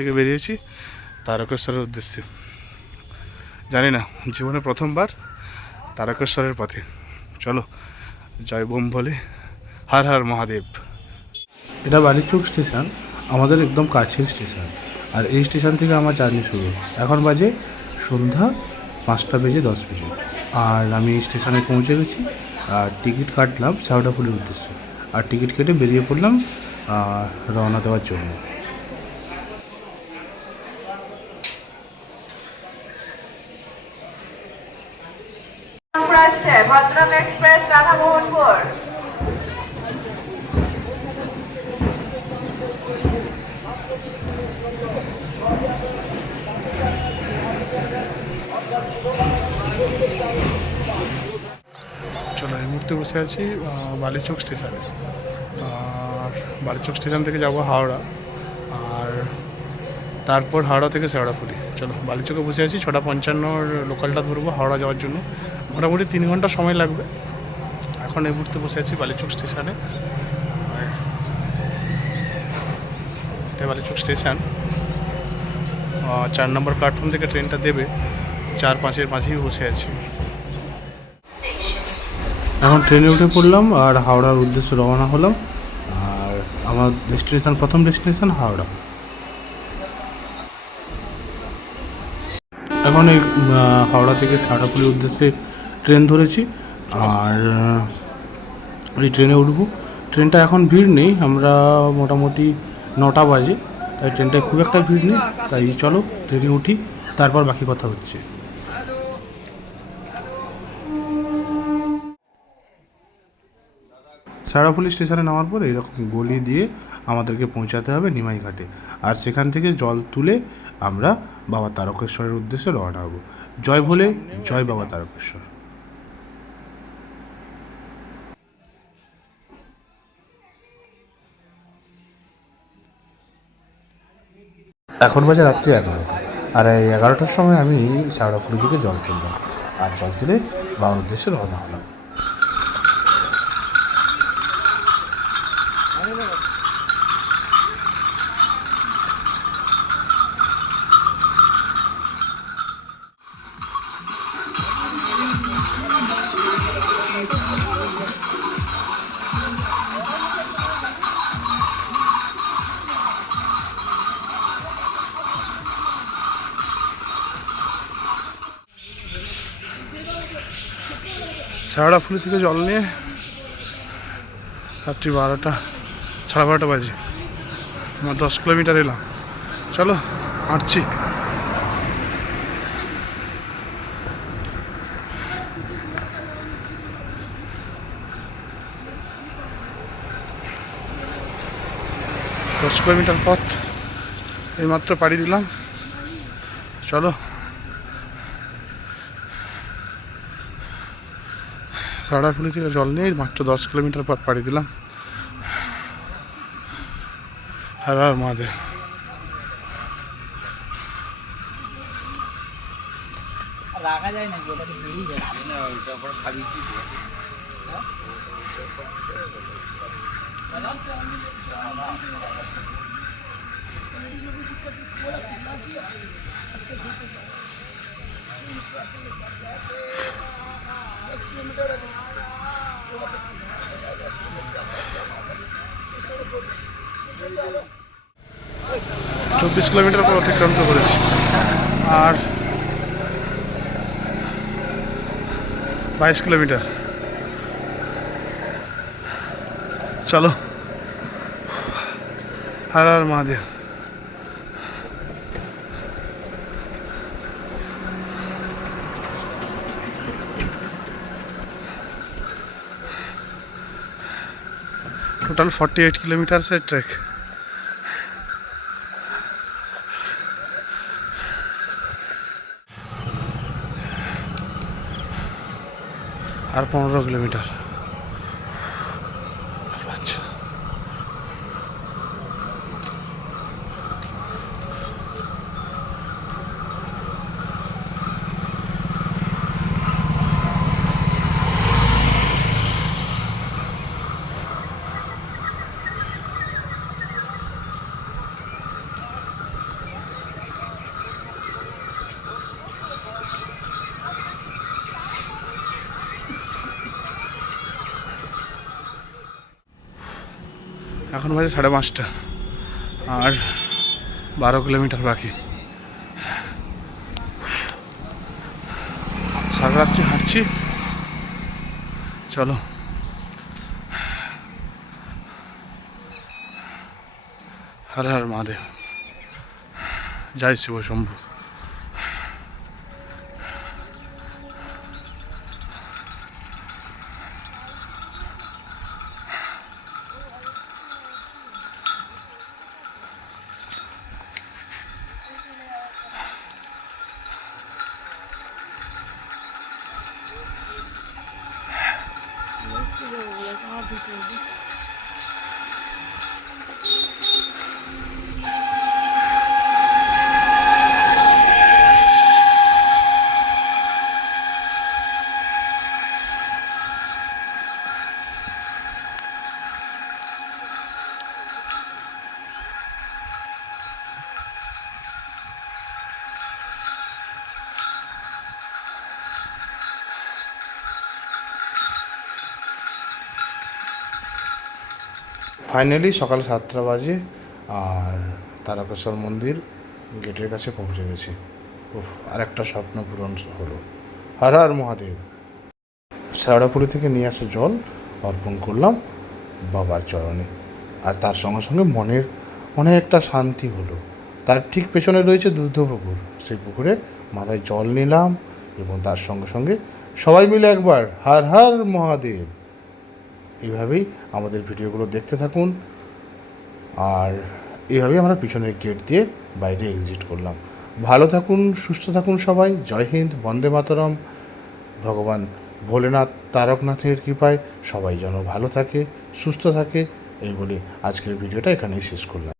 থেকে বেরিয়েছি, তারকেশ্বরের উদ্দেশ্যে। জানি না জীবনে প্রথমবার তারকেশ্বরের পথে। চলো জয় বোম বলে। হর হর মহাদেব। এটা বালিচুক স্টেশন, আমাদের একদম কাছের স্টেশন। আর এই স্টেশন থেকে আমার জার্নি শুরু। এখন বাজে সন্ধ্যা পাঁচটা বেজে দশ মিনিট। আর আমি স্টেশনে পৌঁছে গেছি, আর টিকিট কাটলাম শাওড়াফুলির উদ্দেশ্যে। আর টিকিট কেটে বেরিয়ে পড়লাম রওনা দেওয়ার জন্য। মুহূর্তে বসে আছি বালিচক স্টেশনে। আর বালিচক স্টেশন থেকে যাব হাওড়া। আর তারপর হাওড়া থেকে শেওড়াফুলি চলো, বালিচকে বসে আছি, ছটা পঞ্চান্নর লোকালটা ধরবো হাওড়া যাওয়ার জন্য। মোটামুটি তিন ঘণ্টা সময় লাগবে। এখন এই মুহূর্তে বসে আছি বালিচক স্টেশনে। এটা বালিচক স্টেশন। চার নম্বর প্ল্যাটফর্ম থেকে ট্রেনটা দেবে। চার পাঁচের মাঝেই বসে আছি। এখন ট্রেনে উঠে পড়লাম আর হাওড়ার উদ্দেশ্যে রওনা হলাম। আর আমার ডেস্টিনেশন প্রথম ডেস্টিনেশন হাওড়া। এখন এই হাওড়া থেকে সারাপুলির উদ্দেশ্যে ট্রেন ধরেছি। আর এই ট্রেনে উঠবো। ট্রেনটা এখন ভিড় নেই, আমরা মোটামুটি নটা বাজে। তাই ট্রেনটায় খুব একটা ভিড় নেই। তাই চলো, ট্রেনে উঠি, তারপর বাকি কথা হচ্ছে। সারাফুলি স্টেশনে নামার পর এরকম গলি দিয়ে আমাদেরকে পৌঁছাতে হবে নিমাই ঘাটে। আর সেখান থেকে জল তুলে আমরা বাবা তারকেশ্বরের উদ্দেশ্যে রওনা হব। জয় ভোলে, জয় বাবা তারকেশ্বর। এখন বাজে রাত্রি এগারোটা আর এই এগারোটার সময় আমি সারাফুলি থেকে জল তুললাম আর জল তুলে বাবার উদ্দেশ্যে রওনা হলাম। শেওড়াফুলি থেকে জল নিয়ে রাত্রি বারোটা, সাড়ে বারোটা বাজে। আমার দশ কিলোমিটার এলাম। চলো, হাঁটছি। দশ কিলোমিটার পথ, এইমাত্র পাড়ি দিলাম। চলো। সাড়াফুলি থেকে জল নিয়ে মাত্র দশ কিলোমিটার পথ পাড়ি দিলাম হর হর মহাদেব রাখা যায় নাকি ওটা তো বেরিয়ে যায় চব্বিশ কিলোমিটার পর অতিক্রান্ত করেছি। আর বাইশ কিলোমিটার। চলো। Har Har Mahadev. Total forty eight কিলোমিটার্সের trek আর পনেরো কিলোমিটার। এখন বাজে সাড়ে পাঁচটা। আর বারো কিলোমিটার বাকি। সারা রাত্রি হাঁটছি। চলো। হর হর মহাদেব। জয় Shiv Shambhu. Ya, salah. Finally সকাল সাতটা বাজে আর তারকেশ্বর মন্দির গেটের কাছে পৌঁছে গেছি। উফ আর একটা স্বপ্ন পূরণ হলো। হর হর মহাদেব। শ্যাওড়াপুরি থেকে নিয়ে আসা জল অর্পণ করলাম বাবার চরণে। আর তার সঙ্গে সঙ্গে মনের অনেকটা শান্তি হলো। তার ঠিক পেছনে রয়েছে দুধ পুকুর। সেই পুকুরে মাথায় জল নিলাম এবং তার সঙ্গে সঙ্গে সবাই মিলে একবার হর হর মহাদেব। এইভাবেই আমাদের ভিডিওগুলো দেখতে থাকুন। আর এইভাবেই আমরা পিছনের গেট দিয়ে বাইরে এক্সিট করলাম। ভালো থাকুন, সুস্থ থাকুন সবাই। জয় হিন্দ, বন্দে মাতরম। ভগবান ভোলেনাথ, তারকনাথের কৃপায় সবাই যেন ভালো থাকে, সুস্থ থাকে, এই বলে আজকের ভিডিওটা এখানেই শেষ করলাম।